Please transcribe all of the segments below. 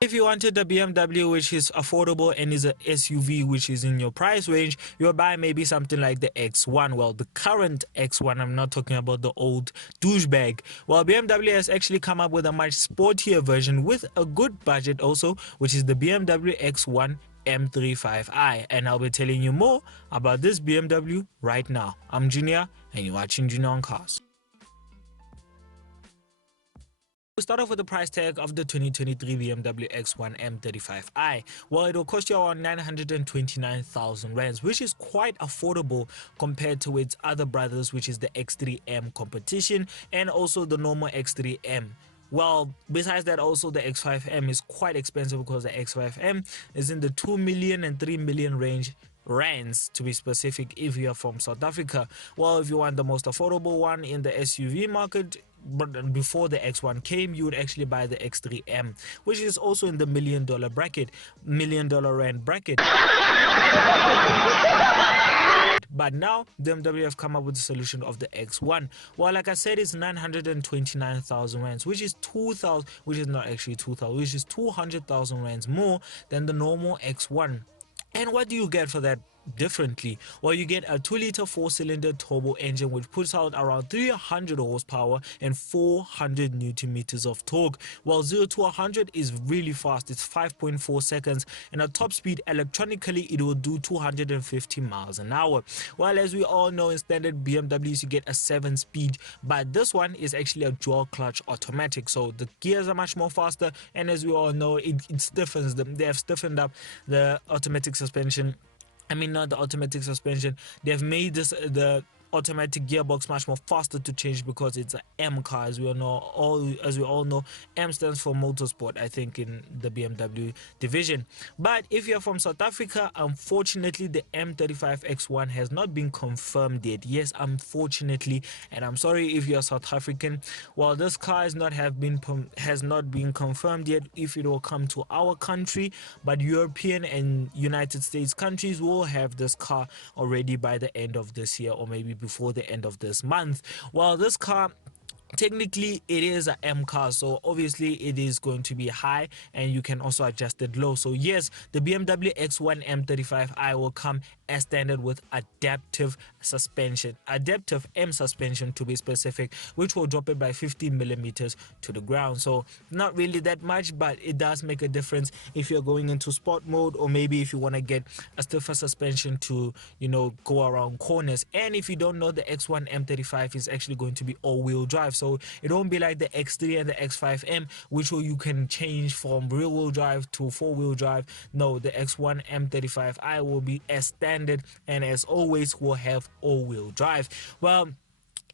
If you wanted a BMW which is affordable and is a SUV which is in your price range, you'll buy maybe something like the X1. Well, the current X1, I'm not talking about the old douchebag. Well, BMW has actually come up with a much sportier version with a good budget also, which is the BMW X1 M35i. And I'll be telling you more about this BMW right now. I'm Junior, and you're watching Junior on Cars. We start off with the price tag of the 2023 BMW X1 M35i. Well, it will cost you around 929,000 rands, which is quite affordable compared to its other brothers, which is the X3M competition and also the normal X3M. Well, besides that, also the X5M is quite expensive because the X5M is in the 2 million and 3 million range rands, to be specific, if you are from South Africa. Well, if you want the most affordable one in the SUV market, but before the X1 came, you would actually buy the X3M, which is also in the $1 million bracket, $1 million rand bracket. But now BMW have come up with the solution of the X1. Well, like I said, it's 929,000 rands, which is 2,000, which is not actually 2,000, which is 200,000 rands more than the normal X1. And what do you get for that differently? Well, you get a 2-liter 4-cylinder turbo engine which puts out around 300 horsepower and 400 newton meters of torque. Well, 0 to 100 is really fast. It's 5.4 seconds, and at top speed electronically it will do 250 miles an hour. Well, as we all know, in standard BMWs you get a 7-speed, but this one is actually a dual clutch automatic, so the gears are much more faster, and as we all know, it stiffens them. They have stiffened up the automatic suspension. I mean, not the automatic suspension. They've made this the automatic gearbox much more faster to change because it's an M car, as we all know. M stands for motorsport, I think, in the BMW division. But if you're from South Africa, unfortunately the M35 X1 has not been confirmed yet. Yes, unfortunately, and I'm sorry if you're South African. Well, this car has not been confirmed yet if it will come to our country, but European and United States countries will have this car already by the end of this year, or maybe before the end of this month. Well, this car, technically it is a M car, so obviously it is going to be high, and you can also adjust it low. So yes, the BMW X1 M35i will come as standard with adaptive M suspension to be specific, which will drop it by 15 millimeters to the ground. So not really that much, but it does make a difference if you're going into sport mode, or maybe if you want to get a stiffer suspension to, you know, go around corners. And if you don't know, the X1 M35 is actually going to be all-wheel drive, so it won't be like the X3 and the X5M, which you can change from rear-wheel drive to four-wheel drive. No, the X1 M35i will be as standard, and as always will have all-wheel drive. Well,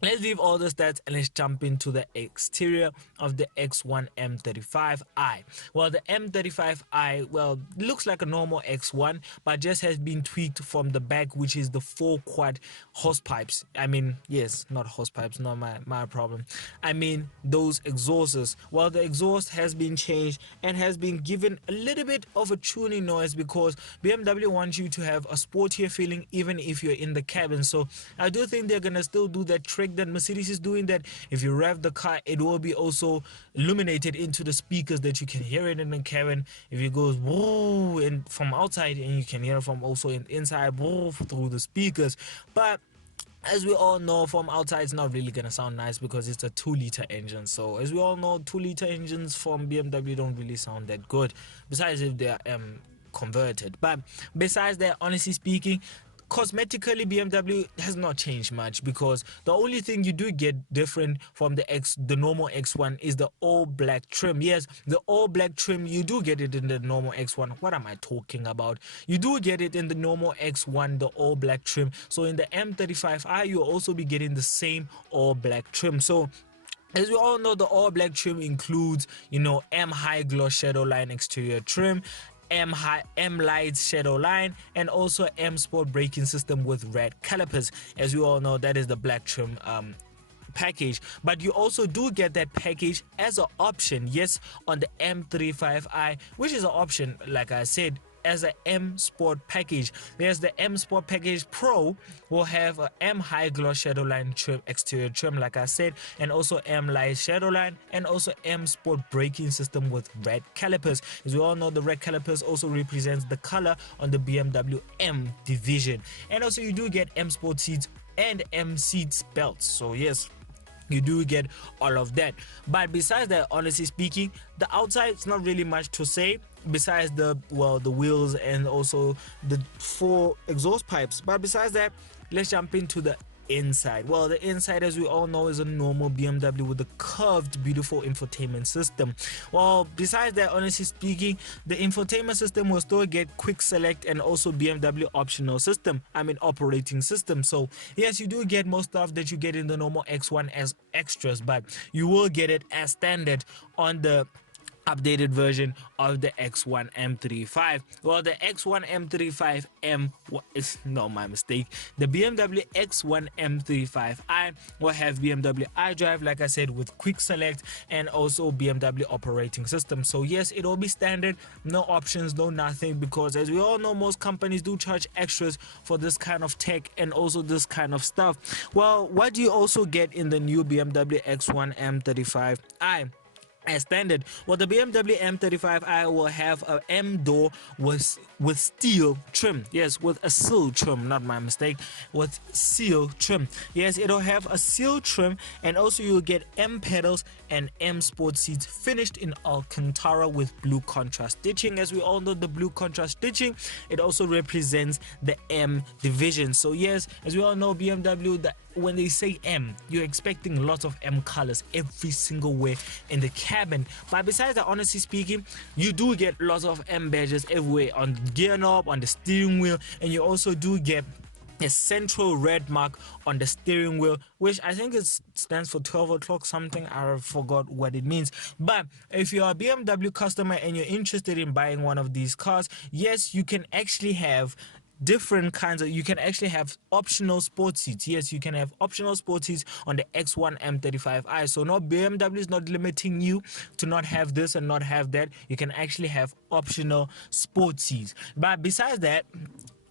let's leave all the stats and let's jump into the exterior of the X1 M35i. Well, the M35i, well, looks like a normal X1, but just has been tweaked from the back, which is the 4-quad hose pipes. I mean, yes, not hose pipes, not my problem. I mean, those exhausts. Well, the exhaust has been changed and has been given a little bit of a tuning noise because BMW wants you to have a sportier feeling even if you're in the cabin. So I do think they're gonna still do that trick that Mercedes is doing, that if you rev the car, it will be also illuminated into the speakers, that you can hear it in the cabin if it goes woo and from outside, and you can hear it from also inside woo through the speakers. But as we all know, from outside it's not really gonna sound nice because it's a 2-liter engine. So as we all know, 2-liter engines from BMW don't really sound that good, besides if they are converted. But besides that, honestly speaking, cosmetically BMW has not changed much, because the only thing you do get different from the normal X1 is the all black trim. Yes, the all black trim, you do get it in the normal X1. What am I talking about? You do get it in the normal X1, the all black trim. So in the M35i you'll also be getting the same all black trim. So as we all know, the all black trim includes, you know, M high gloss shadow line exterior trim, M light shadow line, and also M sport braking system with red calipers. As we all know, that is the black trim package, but you also do get that package as an option, yes, on the M35i, which is an option, like I said. as a M Sport package. There's the M Sport package Pro will have a M high gloss shadowline trim, exterior trim like I said, and also M light shadowline, and also M Sport braking system with red calipers. As we all know, the red calipers also represents the color on the BMW M division. And also you do get M Sport seats and M seats belts. So yes, you do get all of that. But besides that, honestly speaking, the outside is not really much to say besides the wheels and also the 4 exhaust pipes. But besides that, let's jump into the inside. Well, the inside, as we all know, is a normal BMW with a curved, beautiful infotainment system. Well, besides that, honestly speaking, the infotainment system will still get quick select and also BMW optional system, operating system. So yes, you do get most stuff that you get in the normal X1 as extras, but you will get it as standard on the updated version of the X1 M35. Well, the X1 M35M is not my mistake. The BMW X1 M35i will have BMW iDrive, like I said, with quick select and also BMW operating system. So yes, it will be standard, no options, no nothing, because as we all know, most companies do charge extras for this kind of tech and also this kind of stuff. Well, what do you also get in the new BMW X1 M35i? As standard, well, the BMW M35i will have a M door with steel trim. Yes, with a seal trim, not my mistake, with seal trim. Yes, it'll have a seal trim, and also you'll get M pedals and M Sport seats finished in Alcantara with blue contrast stitching. As we all know, the blue contrast stitching, it also represents the M division. So yes, as we all know, BMW, when they say M, you're expecting lots of M colors every single way in the cabin. But besides that, honestly speaking, you do get lots of M badges everywhere, on the gear knob, on the steering wheel, and you also do get a central red mark on the steering wheel, which I think it stands for 12 o'clock something. I forgot what it means. But if you're a BMW customer and you're interested in buying one of these cars, yes, you can actually have different kinds of, you can actually have optional sport seats. Yes, you can have optional sport seats on the X1 M35i. So no, BMW is not limiting you to not have this and not have that. You can actually have optional sport seats. But besides that,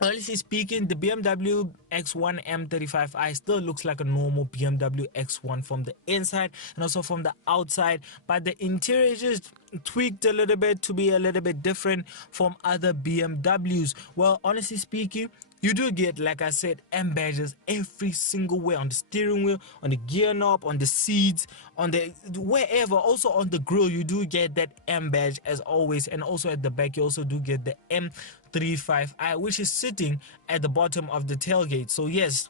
honestly speaking, the BMW X1 M35i still looks like a normal BMW X1 from the inside and also from the outside, but the interior is just tweaked a little bit to be a little bit different from other BMWs. Well, honestly speaking, you do get, like I said, M badges every single way, on the steering wheel, on the gear knob, on the seats, on the wherever. Also on the grille, you do get that M badge as always, and also at the back you also do get the M35i, which is sitting at the bottom of the tailgate. So yes,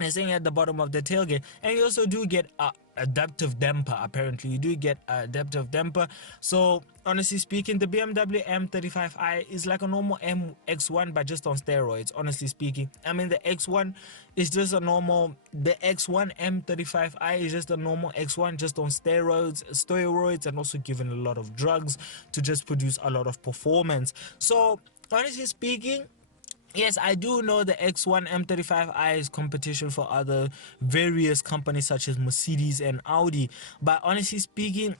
it's sitting at the bottom of the tailgate, and you also do get a adaptive damper. Apparently you do get a adaptive damper. So honestly speaking, the BMW M35i is like a normal X1 but just on steroids. Honestly speaking, I mean, the X1 is just a normal, the X1 M35i is just a normal X1 just on steroids and also given a lot of drugs to just produce a lot of performance. So honestly speaking, yes, I do know the X1 M35i is competition for other various companies such as Mercedes and Audi, but honestly speaking,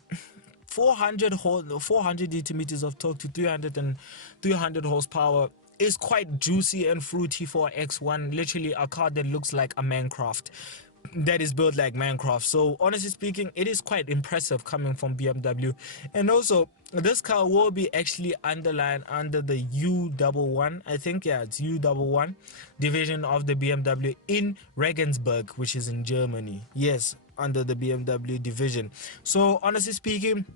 400 Newton meters of torque to 300 horsepower is quite juicy and fruity for X1. Literally a car that looks like a Minecraft, that is built like Minecraft. So honestly speaking, it is quite impressive coming from BMW. And also, this car will be actually underlined under the U11, I think, yeah, it's U11 division of the BMW in Regensburg, which is in Germany. Yes, under the BMW division. So honestly speaking,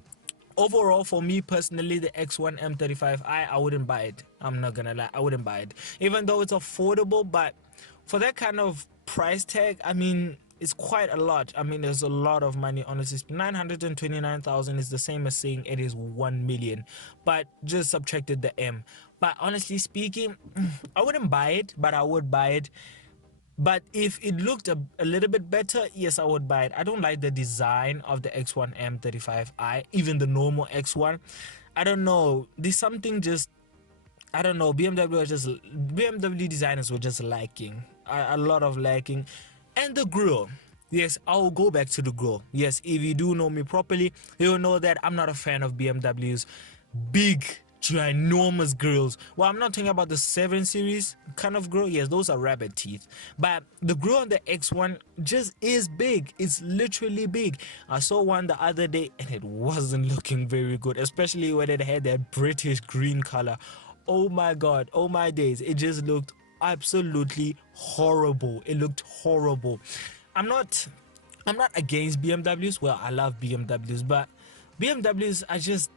overall, for me personally, the X1 M35i, I wouldn't buy it. I'm not gonna lie, I wouldn't buy it, even though it's affordable. But for that kind of price tag, I mean, it's quite a lot. I mean, there's a lot of money. Honestly, 929,000 is the same as saying it is 1 million, but just subtracted the M. But honestly speaking, I wouldn't buy it, but I would buy it. But if it looked a little bit better, yes, I would buy it. I don't like the design of the X1 M35i, even the normal X1. I don't know, there's something just, I don't know, BMW designers were just lacking, a lot of lacking. And the grille, yes, I'll go back to the grille. Yes, if you do know me properly, you'll know that I'm not a fan of BMW's big ginormous grills. Well, I'm not talking about the 7 series kind of grill. Yes, those are rabbit teeth, but the grill on the X1 just is big. It's literally big. I saw one the other day and it wasn't looking very good, especially when it had that British green color. Oh my god, oh my days, it just looked absolutely horrible. It looked horrible. I'm not against BMWs. Well, I love BMWs, but BMWs are just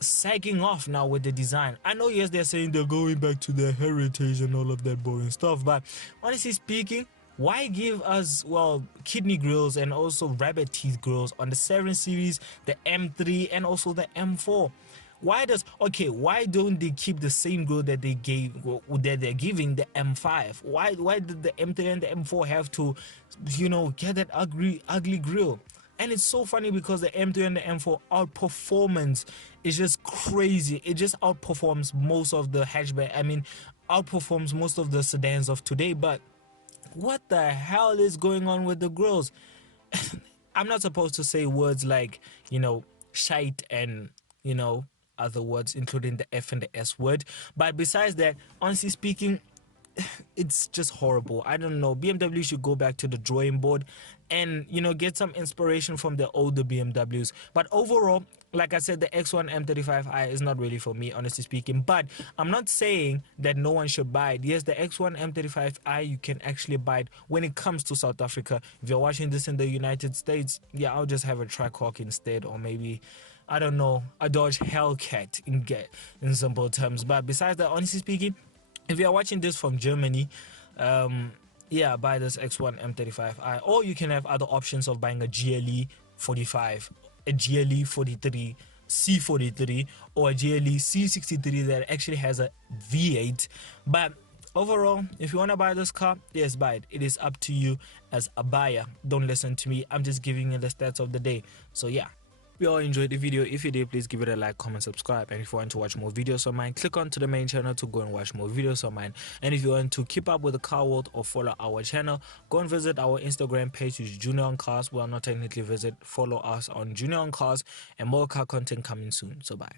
sagging off now with the design. I know, yes, they're saying they're going back to their heritage and all of that boring stuff, but honestly speaking, why give us, well, kidney grills and also rabbit teeth grills on the 7 series, the M3, and also the M4? Why don't they keep the same grill that they're giving the M5? Why did the M3 and the M4 have to, get that ugly grill? And it's so funny because the M3 and the M4 outperformance is just crazy. It just outperforms most of the hatchback. I mean, outperforms most of the sedans of today. But what the hell is going on with the grills? I'm not supposed to say words like, shite and, other words, including the F and the S word. But besides that, honestly speaking, it's just horrible. I don't know. BMW should go back to the drawing board and get some inspiration from the older BMWs. But overall, like I said, the X1 M35i is not really for me, honestly speaking. But I'm not saying that no one should buy it. Yes, the X1 M35i, you can actually buy it when it comes to South Africa. If you're watching this in the United States, yeah, I'll just have a Trackhawk instead, or maybe, I don't know, a Dodge Hellcat in simple terms. But besides that, honestly speaking, if you're watching this from Germany, yeah, buy this X1 M35i, or you can have other options of buying a GLE 45, a GLE 43, C43, or a GLE C63 that actually has a V8. But overall, if you want to buy this car, yes, buy it. It is up to you as a buyer. Don't listen to me. I'm just giving you the stats of the day. So yeah. If you all enjoyed the video, if you did, please give it a like, comment, subscribe. And if you want to watch more videos of mine, click on to the main channel to go and watch more videos of mine. And if you want to keep up with the car world or follow our channel, go and visit our Instagram page, which is Junior on Cars. Well, not technically visit, follow us on Junior on Cars, and more car content coming soon. So bye.